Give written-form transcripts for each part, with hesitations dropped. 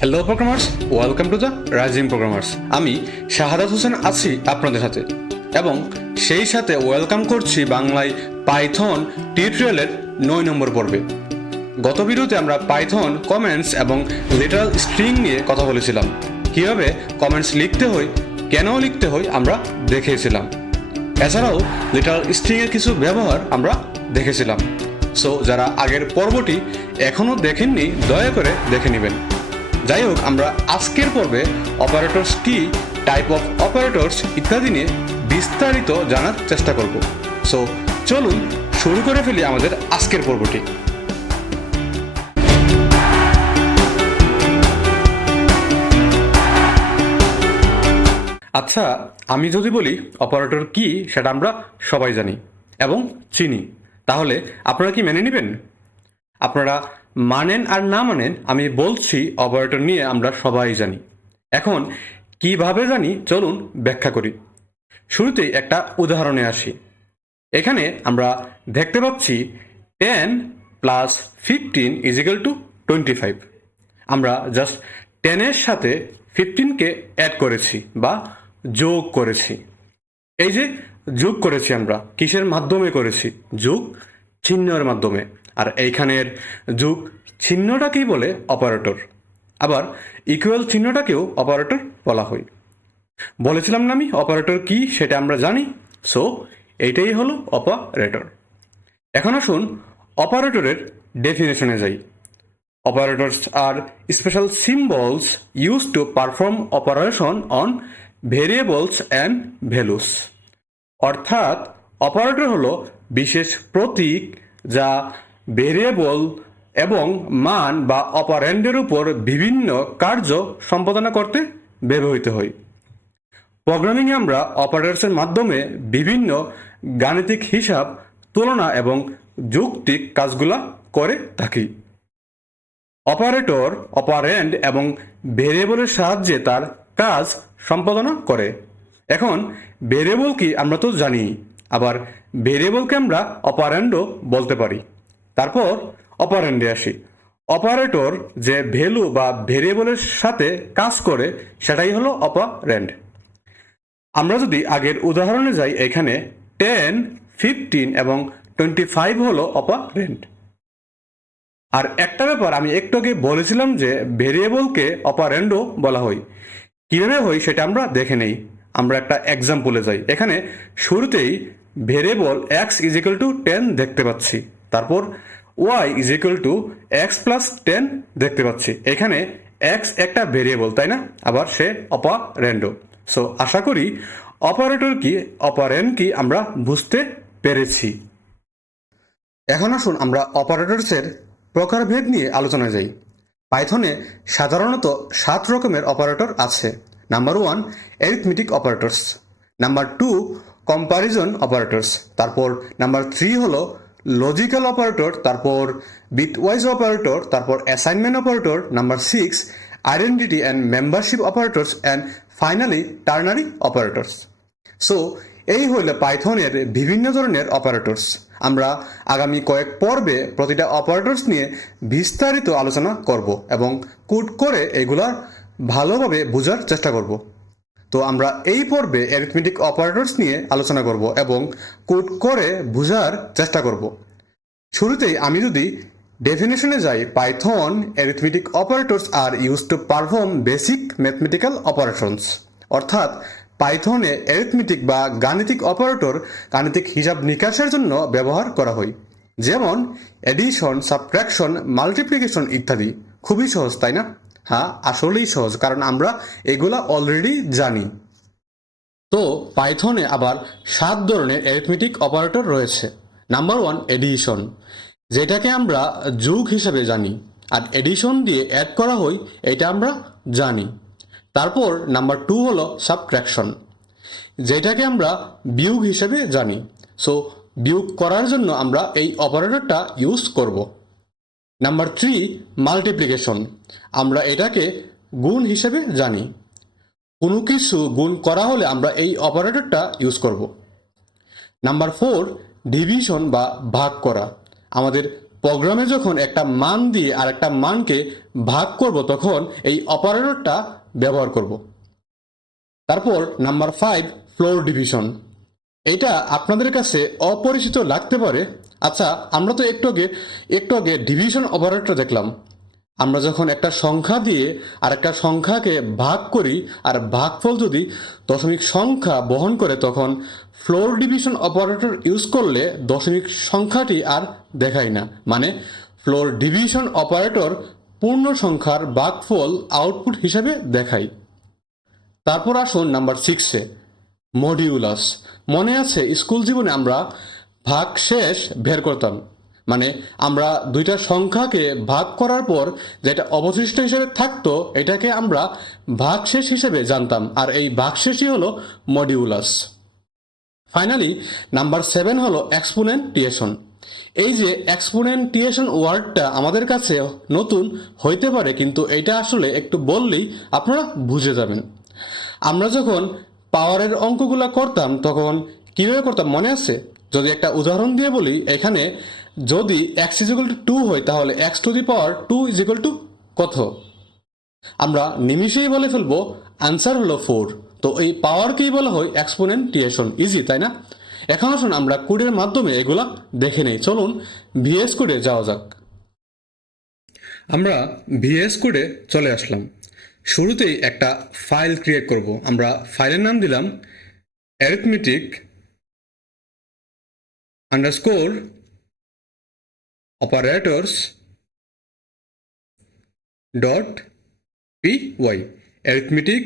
Hello programmers, welcome to the rising programmers. আমি শাহাদাত হোসেন আছি আপনাদের সাথে, এবং সেই সাথে ওয়েলকাম করছি বাংলায় পাইথন টিউটোরিয়ালের 9 নম্বর পর্বে। গত ভিডিওতে আমরা পাইথন কমেন্টস এবং লিটারাল স্ট্রিং নিয়ে কথা বলেছিলাম। কীভাবে কমেন্টস লিখতে হয়, কেন লিখতে হয় আমরা দেখেছিলাম। এছাড়াও লিটারাল স্ট্রিংয়ের কিছু ব্যবহার আমরা দেখেছিলাম। সো যারা আগের পর্বটি এখনও দেখেননি দয়া করে দেখে নেবেন। যাই হোক, আমরা আজকের পর্বে অপারেটরস কি, টাইপ অফ অপারেটরস ইত্যাদি নিয়ে বিস্তারিত জানার চেষ্টা করব। সো চলুন শুরু করে ফেলি আমাদের আজকের পর্বটি। আচ্ছা, আমি যদি বলি অপারেটর কি, সেটা আমরা সবাই জানি এবং চিনি, তাহলে আপনারা কি মেনে নেবেন? আপনারা মানেন আর না মানেন, আমি বলছি অপারেটর নিয়ে আমরা সবাই জানি। এখন কিভাবে জানি চলুন ব্যাখ্যা করি। শুরুতেই একটা উদাহরণে আসি। এখানে আমরা দেখতে পাচ্ছি 10 প্লাস 15 ইজ ইকুয়াল টু 25। আমরা জাস্ট 10-এর সাথে 15কে অ্যাড করেছি বা যোগ করেছি। এই যে যোগ করেছি আমরা কিসের মাধ্যমে করেছি? যোগ চিহ্নের মাধ্যমে। আর এইখানের যোগ চিহ্নটাকেই বলে অপারেটর। আবার ইকুয়াল চিহ্নটাকেও অপারেটর বলা হয়। বলেছিলাম না আমি অপারেটর কি সেটা আমরা জানি। সো এইটাই হলো অপারেটর। এখন আসুন অপারেটরের ডেফিনেশনে যাই। Operators are special symbols use to perform operation on variables and values. অর্থাৎ অপারেটর হলো বিশেষ প্রতীক যা ভেরিয়েবল এবং মান বা অপারেন্ডের উপর বিভিন্ন কার্য সম্পাদনা করতে ব্যবহৃত হয়। প্রোগ্রামিংয়ে আমরা অপারেটরসের মাধ্যমে বিভিন্ন গাণিতিক হিসাব, তুলনা এবং যৌক্তিক কাজগুলা করে থাকি। অপারেটর অপারেন্ড এবং ভেরিয়েবলের সাহায্যে তার কাজ সম্পাদনা করে। এখন ভেরিয়েবল কি আমরা তো জানি, আবার ভেরিয়েবলকে আমরা অপারেন্ডও বলতে পারি। তারপর অপারেন্ডে আসি। অপারেটর যে ভ্যালু বা ভেরিয়েবলের সাথে কাজ করে সেটাই হলো অপারেন্ড। আমরা যদি আগের উদাহরণে যাই, এখানে 10, 15 এবং 25 হলো অপারেন্ড। আর একটা ব্যাপার আমি একটু আগে বলেছিলাম যে ভেরিয়েবলকে অপারেন্ডও বলা হয়। কিভাবে হয় সেটা আমরা দেখে নেই। আমরা একটা এক্সাম্পলে যাই। এখানে শুরুতেই variable x is equal to 10 দেখতে পাচ্ছি। তারপর y is equal to x plus 10 দেখতে পাচ্ছি। এখানে এক্স একটা ভেরিয়েবল, তাই না? আবার সে অপারেন্ডও। সো আশা করি অপারেটর কি, অপারেন্ড কি আমরা বুঝতে পেরেছি। এখন আসুন আমরা অপারেটরসের প্রকারভেদ নিয়ে আলোচনায় যাই। পাইথনে সাধারণত 7 রকমের অপারেটর আছে। Number 1 arithmetic operators, number 2 comparison operators, তারপর নাম্বার 3 হলো লজিক্যাল অপারেটর, তারপর বিটওয়াইজ অপারেটর, তারপর assignment operator, number 6 identity and membership operators, and finally ternary operators. So এই হইল পাইথনের বিভিন্ন ধরনের অপারেটরস। আমরা আগামী কয়েক পর্বে প্রতিটা অপারেটরস নিয়ে বিস্তারিত আলোচনা করব এবং কোড করে এগুলা ভালোভাবে বোঝার চেষ্টা করব। তো আমরা এই পর্বে অ্যারিথমেটিক অপারেটরস নিয়ে আলোচনা করব এবং কোড করে বোঝার চেষ্টা করব। শুরুতেই আমি যদি ডেফিনেশনে যাই, Python arithmetic operators are use to perform basic mathematical operations. অর্থাৎ পাইথনে অ্যারিথমেটিক বা গাণিতিক অপারেটর গাণিতিক হিসাব নিকাশের জন্য ব্যবহার করা হয়, যেমন এডিশন, সাবট্রাকশন, মাল্টিপ্লিকেশন ইত্যাদি। খুবই সহজ, তাই না? হ্যাঁ, আসলেই সহজ, কারণ আমরা এগুলা অলরেডি জানি। তো পাইথনে আবার 7 ধরনের অ্যারিথমেটিক অপারেটর রয়েছে। নাম্বার 1 এডিশন, যেটাকে আমরা যোগ হিসেবে জানি, আর এডিশন দিয়ে অ্যাড করা হয় এটা আমরা জানি। তারপর নাম্বার 2 হলো সাবট্রাকশন, যেটাকে আমরা বিয়োগ হিসেবে জানি। সো বিয়োগ করার জন্য আমরা এই অপারেটরটা ইউজ করব। নাম্বার 3 মাল্টিপ্লিকেশন, আমরা এটাকে গুণ হিসেবে জানি। কোনো কিছু গুণ করা হলে আমরা এই অপারেটরটা ইউজ করব। নাম্বার 4 ডিভিশন বা ভাগ করা, আমাদের প্রোগ্রামে যখন একটা মান দিয়ে আর একটা মানকে ভাগ করব তখন এই অপারেটরটা ব্যবহার করব। তারপর নাম্বার 5, ফ্লোর ডিভিশন। এটা আপনাদের কাছে অপরিচিত লাগতে পারে। আচ্ছা, আমরা তো একটু আগে ডিভিশন অপারেটর দেখলাম। আমরা যখন একটা সংখ্যা দিয়ে আর একটা সংখ্যাকে ভাগ করি আর ভাগফল যদি দশমিক সংখ্যা বহন করে তখন ফ্লোর ডিভিশন অপারেটর ইউজ করলে দশমিক সংখ্যাটি আর দেখায় না, মানে ফ্লোর ডিভিশন অপারেটর পূর্ণ সংখ্যার ভাগফল আউটপুট হিসেবে দেখায়। তারপর আসুন নাম্বার 6-এ, মডিউলাস। মনে আছে স্কুল জীবনে আমরা ভাগশেষ বের করতাম, মানে আমরা দুইটা সংখ্যাকে ভাগ করার পর যেটা অবশিষ্ট হিসেবে থাকতো এটাকে আমরা ভাগশেষ হিসেবে জানতাম, আর এই ভাগশেষই হলো মডিউলাস। ফাইনালি নাম্বার 7 হলো এক্সপোনেন্টিয়েশন। এই যে এক্সপোনেন্টিয়েশন ওয়ার্ডটা আমাদের কাছে নতুন হইতে পারে, কিন্তু এটা আসলে একটু বললেই আপনারা বুঝে যাবেন। আমরা যখন পাওয়ারের অঙ্কগুলো করতাম তখন কীভাবে করতাম মনে আছে? যদি একটা উদাহরণ দিয়ে বলি, এখানে যদি x = 2 হয় তাহলে x⁴ 2 কত? আমরা নিমিষেই বলে ফেলবো আনসার হলো 4। তো এই পাওয়ারকেই বলা হয় এক্সপোনেন্টিয়েশন। ইজি, তাই না? এখন আসুন আমরা কোডের মাধ্যমে এগুলা দেখে নেই। চলুন ভিএস কোডে যাওয়া যাক। আমরা ভিএস কোডে চলে আসলাম। শুরুতেই একটা ফাইল ক্রিয়েট করব। আমরা ফাইলের নাম দিলাম arithmetic underscore operators dot py, arithmetic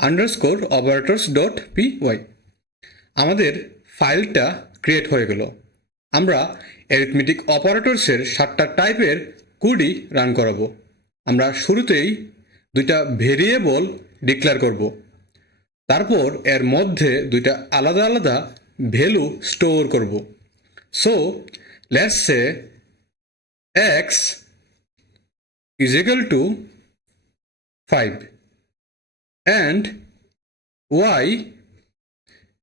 underscore operators dot py। আমাদের ফাইলটা ক্রিয়েট হয়ে গেল। আমরা অ্যারিথমেটিক অপারেটরসের 7টা টাইপের কোডই রান করাবো। আমরা শুরুতেই দুইটা ভেরিয়েবল ডিক্লেয়ার করব, তারপর এর মধ্যে দুইটা আলাদা আলাদা ভ্যালু স্টোর করব। So let's say x = 5 and y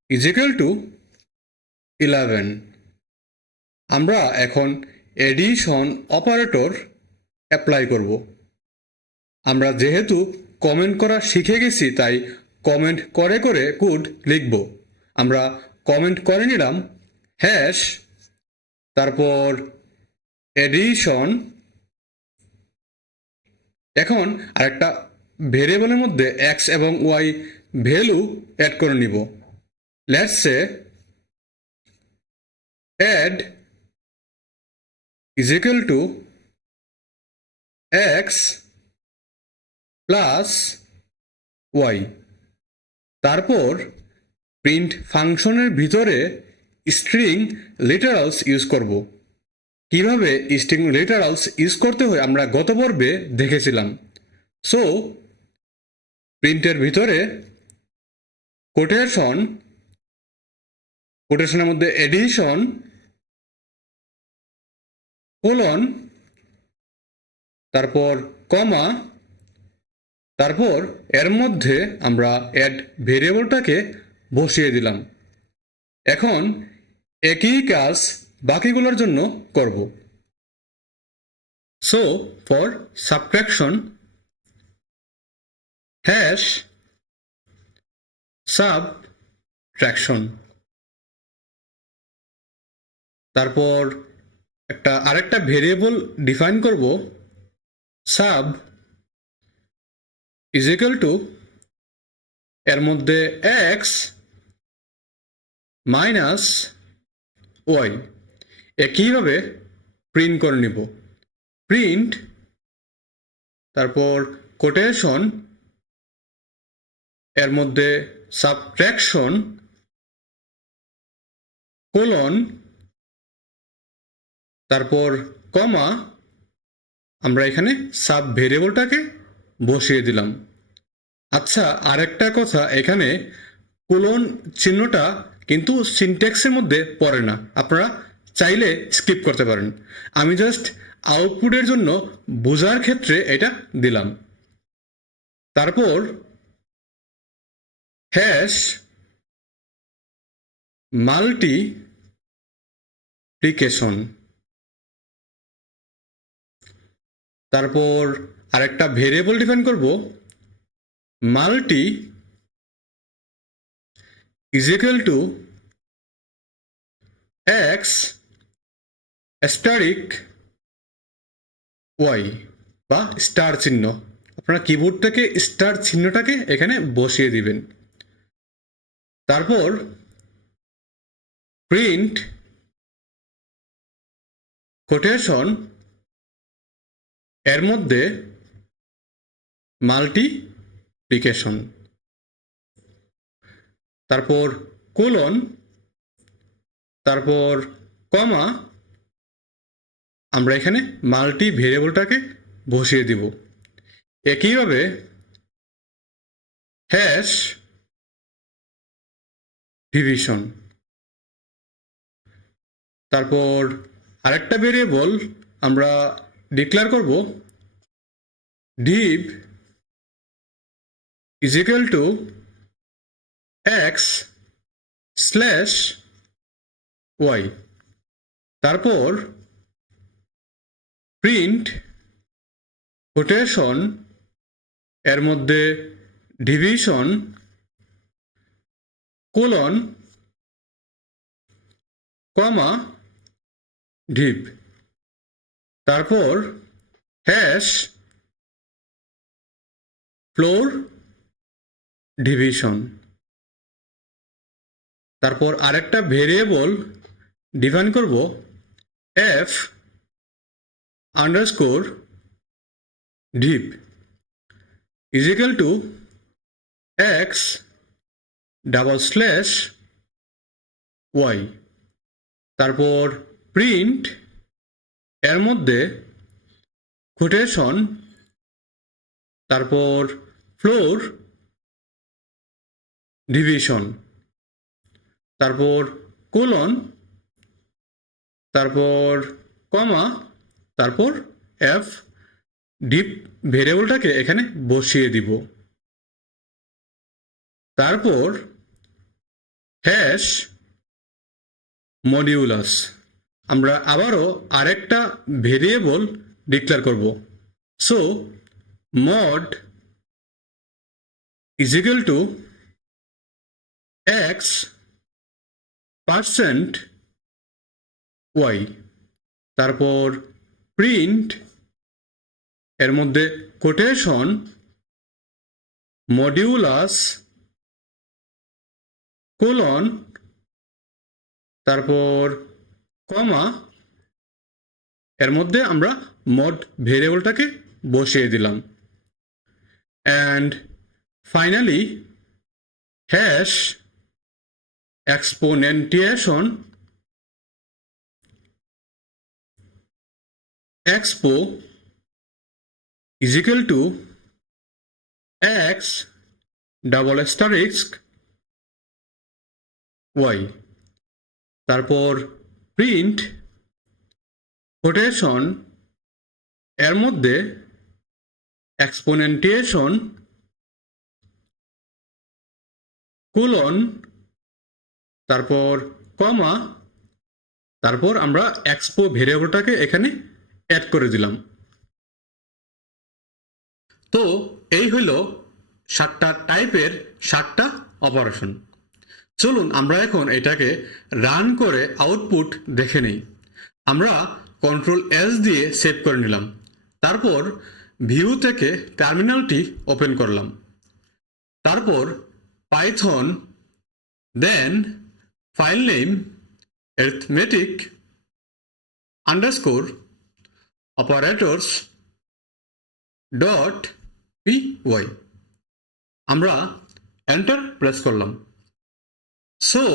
= 11। আমরা এখন এডিশন অপারেটর অ্যাপ্লাই করব। আমরা যেহেতু কমেন্ট করা শিখে গেছি তাই কমেন্ট করে করে কোড লিখব। আমরা কমেন্ট করে নিলাম হ্যাশ, তারপর এডিশন। এখন আরেকটা ভেরিয়েবলের মধ্যে x এবং y ভ্যালু অ্যাড করে নিব। Let's say add = x plus y। তারপর প্রিন্ট ফাংশনের ভিতরে স্ট্রিং লিটারালস ইউজ করব। কিভাবে স্ট্রিং লিটারালস ইউজ করতে হয় আমরা গত পর্বে দেখেছিলাম। সো প্রিন্টের ভিতরে কোটেশনের মধ্যে এডিশন কোলন, তারপর কমা, তারপর এর মধ্যে আমরা অ্যাড ভেরিয়েবলটাকে বসিয়ে দিলাম। এখন একই কাজ বাকিগুলোর জন্য করব। So for subtraction hash subtraction, তারপর আরেকটা ভেরিয়েবল ডিফাইন করব সাব = এর মধ্যে x মাইনাস y। একইভাবে প্রিন্ট করে নিব। প্রিন্ট, তারপর কোটেশন, এর মধ্যে সাবট্রাকশন কোলন, তারপর কমা, আমরা এখানে সাব ভেরিয়েবলটাকে বসিয়ে দিলাম। আচ্ছা, আরেকটা কথা, এখানে কোলন চিহ্নটা কিন্তু সিনট্যাক্সের মধ্যে পড়ে না, আপনারা চাইলে স্কিপ করতে পারেন। আমি জাস্ট আউটপুটের জন্য বোঝার ক্ষেত্রে এটা দিলাম। তারপর হ্যাশ মাল্টিপ্লিকেশন, তারপর আরেকটা ভেরিয়েবল ডিফাইন করব, multi is equal to x asterisk y বা স্টার চিহ্ন। আপনারা কিবোর্ড থেকে স্টার চিহ্নটাকে এখানে বসিয়ে দিবেন। তারপর প্রিন্ট কোটেশন এর মধ্যে মাল্টিপ্লিকেশন, তারপর কোলন, তারপর কমা, আমরা এখানে মাল্টি ভেরিয়েবলটাকে বসিয়ে দিব। একইভাবে হ্যাশ ডিভিশন, তারপর আরেকটা ভেরিয়েবল আমরা ডিক্লেয়ার করব, div is equal to x slash y, তারপর প্রিন্ট কোটেশন এর মধ্যে ডিভিশন কোলন কমা ডিভ, তারপর হ্যাশ ফ্লোর ডিভিশন, তারপর আরেকটা ভেরিয়েবল ডিফাইন করব, f underscore Depp is equal two x double slash y, তারপর প্রিন্ট এর মধ্যে কোটেশন, তারপর ফ্লোর ডিভিশন, তারপর কোলন, তারপর কমা, তারপর f ডিপ ভেরিয়েবলটাকে এখানে বসিয়ে দিব। তারপর হ্যাশ মডিউলাস, আমরা আবারও আরেকটা ভেরিয়েবল ডিক্লেয়ার করব। So mod is equal to x percent y, তারপর প্রিন্ট এর মধ্যে কোটেশন মডিউলাস কোলন, তারপর কমা, এর মধ্যে আমরা মড ভেরিয়েবলটাকে বসিয়ে দিলাম। And finally hash exponentiation expo is equal to x double asterisk y, তারপর প্রিন্ট কোটেশন এর মধ্যে এক্সপোনেন্টিয়েশন কোলন, তারপর কমা, তারপর আমরা এক্সপো ভেরিয়েবলটাকে এখানে অ্যাড করে দিলাম। তো এই হইল 7টা টাইপের 7টা অপারেশন। চলুন আমরা এখন এটাকে রান করে আউটপুট দেখে নেই। আমরা কন্ট্রোল এস দিয়ে সেভ করে নিলাম, তারপর ভিউ থেকে টার্মিনালটি ওপেন করলাম, তারপর Python, then file name arithmetic underscore operators dot py, আমরা এন্টার প্রেস করলাম। সো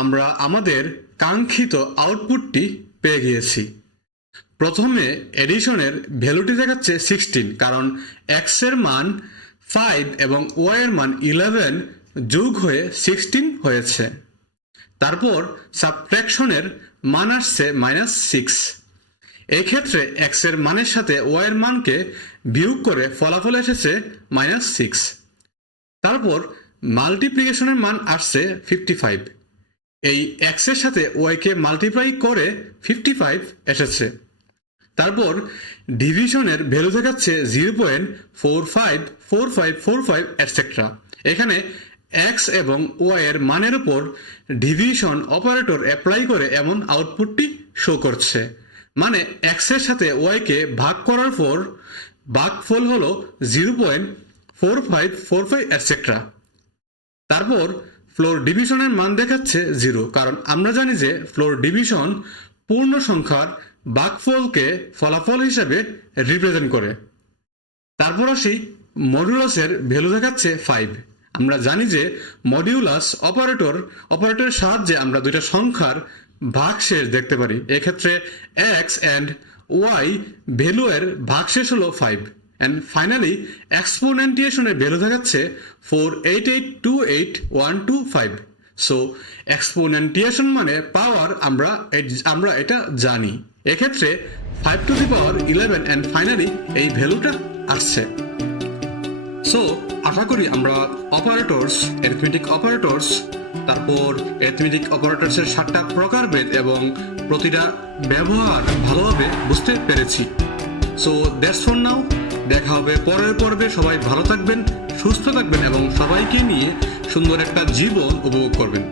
আমরা আমাদের কাঙ্ক্ষিত আউটপুটটি পেয়ে গিয়েছি। প্রথমে এডিশনের ভ্যালুটি দেখাচ্ছে 16, কারণ x এর মান 5 এবং y এর মান 11 যোগ হয়ে 16 হয়েছে। তারপর সাবট্রাকশনের মান আসছে -6। এই ক্ষেত্রে x এর মানের সাথে y এর মানকে বিয়োগ করে ফলাফল এসেছে -6। তারপর মাল্টিপ্লিকেশনের মান আসছে 55, এই x এর সাথে y কে মাল্টিপ্লাই করে 55 এসেছে। তারপর ডিভিশনের ভ্যালু দেখাচ্ছে 0.454545 এটসেট্রা। এখানে এক্স এবং ওয়াই এর মানের উপর ডিভিশন অপারেটর অ্যাপ্লাই করে এমন আউটপুটটি শো করছে। মানে এক্স এর সাথে ওয়াইকে ভাগ করার পর ভাগফল হলো 0.4545 এটসেট্রা। তারপর ফ্লোর ডিভিশনের মান দেখাচ্ছে 0, কারণ আমরা জানি যে ফ্লোর ডিভিশন পূর্ণ সংখ্যার ভাগফলকে ফলাফল হিসেবে রিপ্রেজেন্ট করে। তারপর আসি মডুলাসের ভ্যালু দেখাচ্ছে 5। আমরা জানি যে মডিউলাস অপারেটরের সাহায্যে আমরা দুইটা সংখ্যার ভাগশেষ দেখতে পারি। এক্ষেত্রে এক্স অ্যান্ড ওয়াই ভ্যালু এর ভাগশেষ হলো 5। অ্যান্ড ফাইনালি এক্সপোনেন্টিয়েশনের ভ্যালু দেখাচ্ছে 488282125। সো এক্সপোনেন্টিয়েশন মানে পাওয়ার, আমরা এটা জানি। এক্ষেত্রে 5 to the power 11 and finally এই ভ্যালুটা আসছে। সো আশা করি আমরা অ্যারিথমেটিক অপারেটরস, তারপর অ্যারিথমেটিক অপারেটরসের 7টা প্রকারভেদ এবং প্রতিটা ব্যবহার ভালোভাবে বুঝতে পেরেছি। So that's for now. দেখা হবে পরের পর্বে। সবাই ভালো থাকবেন, সুস্থ থাকবেন এবং সবাইকে নিয়ে সুন্দর একটা জীবন উপভোগ করবেন।